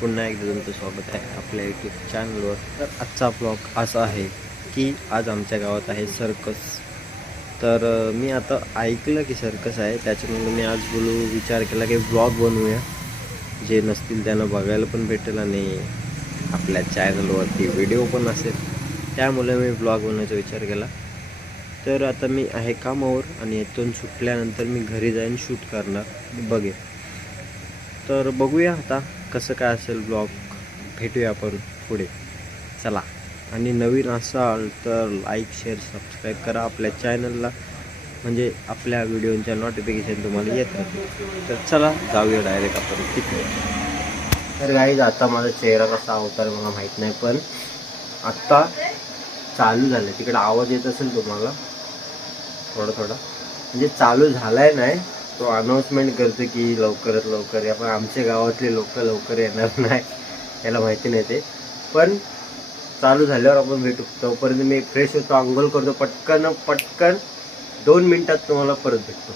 पुन्हा एकदा तुमचं स्वागत आहे आपल्या यूट्यूब चॅनलवर. तर आजचा ब्लॉग असा आहे की आज आमच्या गावात आहे सर्कस. तर मी आता ऐकलं की सर्कस आहे, त्याच्यामुळे मी आज विचार केला की ब्लॉग बनवूया. जे नसतील त्यांना बघायला पण भेटेल आणि आपल्या चॅनलवरती व्हिडिओ पण असेल, त्यामुळे मी ब्लॉग बनवायचा विचार केला. तर आता मी आहे कामावर आणि इथून सुटल्यानंतर मी घरी जाईन शूट करणार, बघेन. तर बघूया आता कसं काय असेल ब्लॉग. भेटूया आपण पुढे, चला. आणि नवीन असाल तर लाईक शेअर सबस्क्राईब करा आपल्या चॅनलला, म्हणजे आपल्या व्हिडिओच्या नोटिफिकेशन तुम्हाला येत राहतील. तर चला जाऊया डायरेक्ट आपण तिकडे. तर गाईज आता माझा चेहरा कसा अवतार मला माहीत नाही, पण आत्ता चालू झालं. तिकडे आवाज येत असेल तुम्हाला थोडा थोडा, म्हणजे चालू झालाय नाही, तो अनाऊन्समेंट करतो की लवकरात लवकर या. पण आमच्या गावातले लोक लवकर येणार नाही, याला माहिती नाही ते. पण चालू झाल्यावर आपण भेटू. तोपर्यंत मी फ्रेश होतो, आंघोळ करतो, पटकन 2 मिनिटात तुम्हाला परत भेटतो.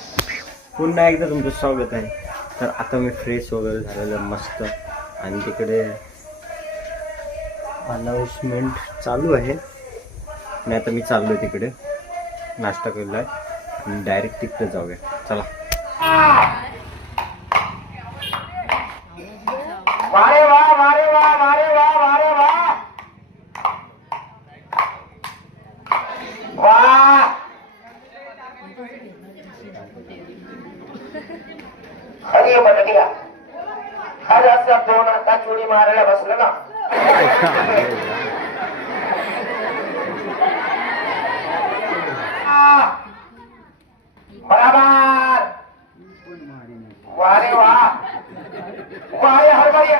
पुन्हा एकदा तुमचं स्वागत आहे. तर आता मी फ्रेश वगैरे झालेलं मस्त, आणि तिकडे अनाऊन्समेंट चालू आहे. आणि आता मी चाललो आहे तिकडे, नाश्ता केला आहे आणि डायरेक्ट तिकडे जाऊया, चला. वारे वा वारे वा वारे वा वारे वा वा. अरे बदलिया आज असं 2 हातात चुडी मारायला बसलं ना. बराबर. वारे वा वारे हरभरिया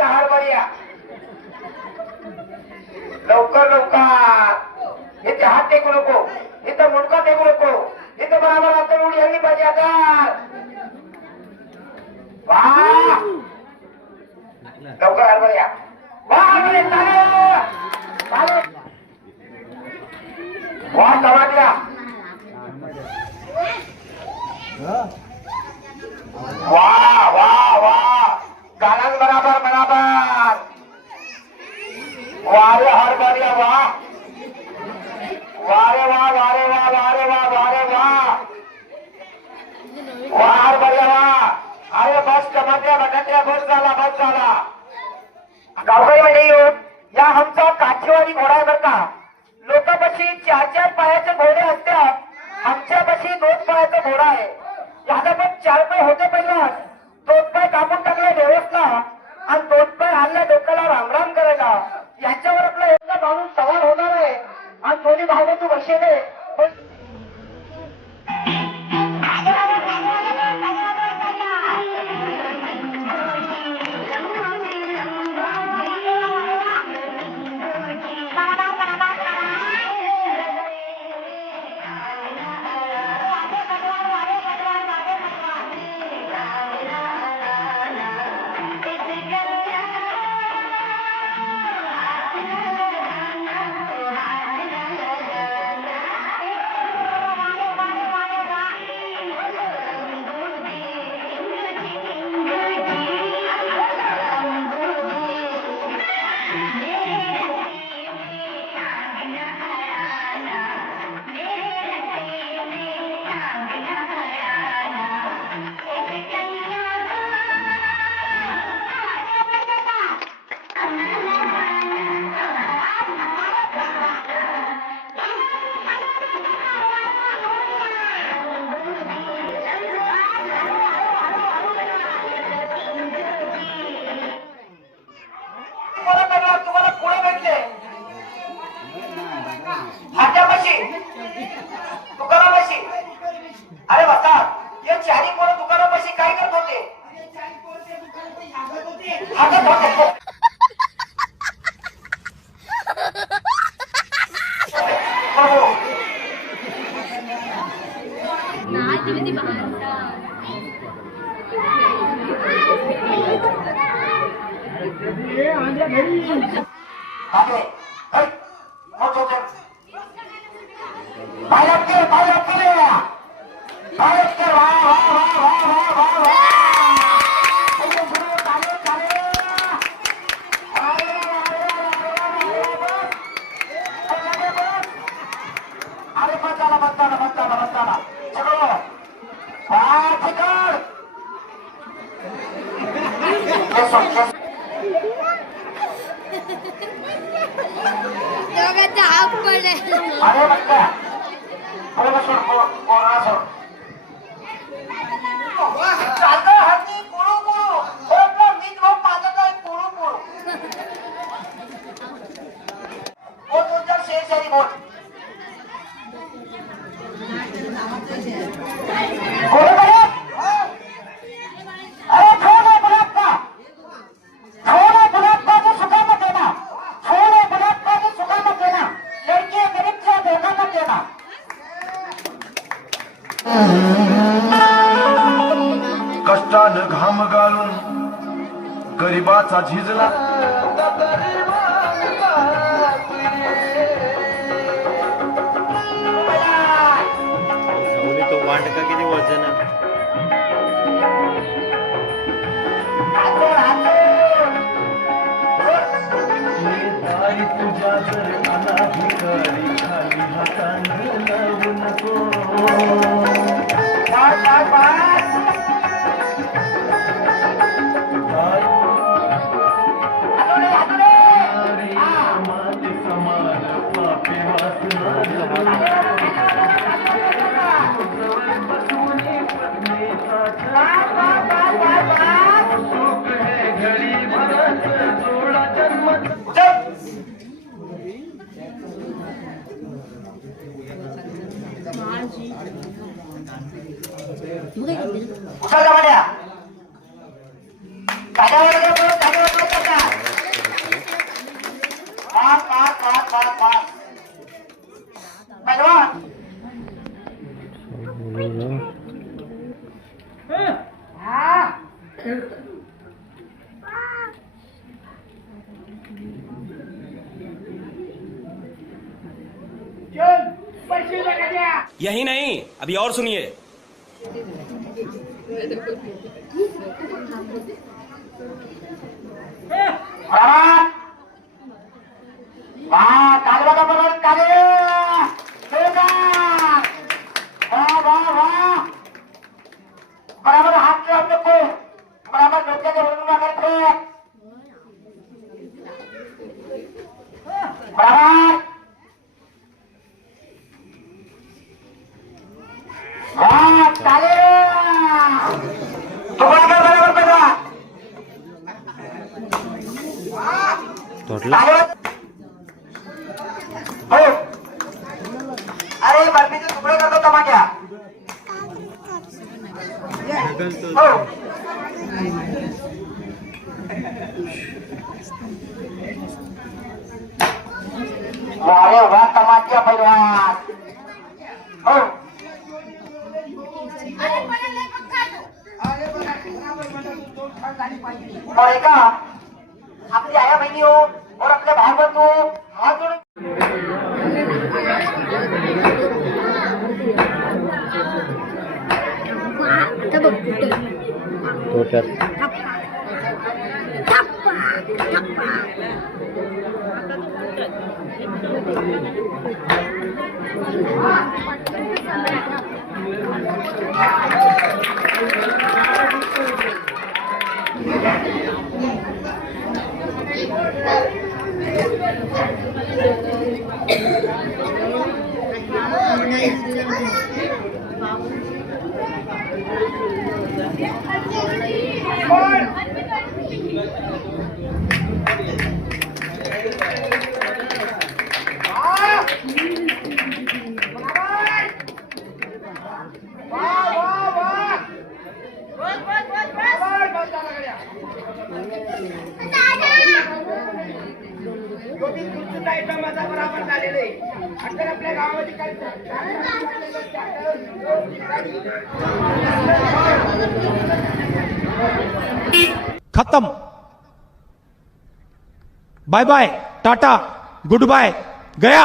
हरभरिया. लवकर लवकर इथे हात टेकू नको, इथं मुंडका टेकू नको, इथं बराबर आता उडी हल्ली पाहिजे. आता वा लवकर हरभरिया. वा हरभरिया चालू. वा टमाट्या. वा वा वा गालान बराबर बराबर. वारे हरभरिया वा वारे वा वारे वा वारे वा वारे वा वा हरभरिया वा. अरे बस टमाट्या बटाट्या बस झाला. गावकरी मंडळी, या आमचा काठीवाडी घोडा आहे बरं का. लोकांपाशी 4 पायाचे घोडे असतात, आमच्यापाशी 2 पायाचा घोडा आहे. याला पण 4 पाय होते पहिला, 2 पाय कापून टाकले व्यवस्था, आणि 2 पाय हल्ला डोक्याला रामराम करायला. याच्यावर आपला एकदा माणूस सवार होणार आहे आणि दोन्ही भाऊ तू बसले. तुम्हाला पुढे भेटले हात्यापाशी दुकानापाशी. अरे बसा, या 4 पोरं दुकानापाशी काय करत होते? हातात होते. अरे वा वा वा वा वा वा वा. पुढे पुढे चालेल चालेल. अरे बस झाला सगळं पाचकड. दोघांचा हात पडले. अरे बघा पुढे सोड कोणा सोड चालतं हाती कुळू कुळू. मीच भाऊ माझं काय कुळू कुळू. बोल तुमच्या शेजारी बोल. बोल बरं. अरे छोले गुलाब का जो सुखा मत देना. छोले गुलाब का जो सुखा मत देना. लड़के गरीब से धोखा मत देना. कष्टानं घाम गाळून गरिबाचा झिजला सावली तो वाटका किती वजन आहे. दारी तुझ्या जर अनाधिकारी खाली हातानं लावू नको. माती समान पापे वासना सुख हे घडी भरत जोडा जन्म. उचलल्या म्हण्या जागेवर बसा. पाच पैलवान यही नहीं, अभी और सुनिए. काले बघा बरोबर काले. बराबर हात ठेवा नको. बराबर डोक्याच्या वरून मागायचे. बराबर चाले. तो बराबर पहिला तोडला. हो. अरे बर्फीचे तुकडे करतो टमाट्या. हो. अरे वा टमाट्या पैलवान. हो. और एका आपली आया बहिणी हो और आपल्या भाऊ बंधू हात जोडून तोट्यात खत्म. Bye bye, tata, goodbye, गया.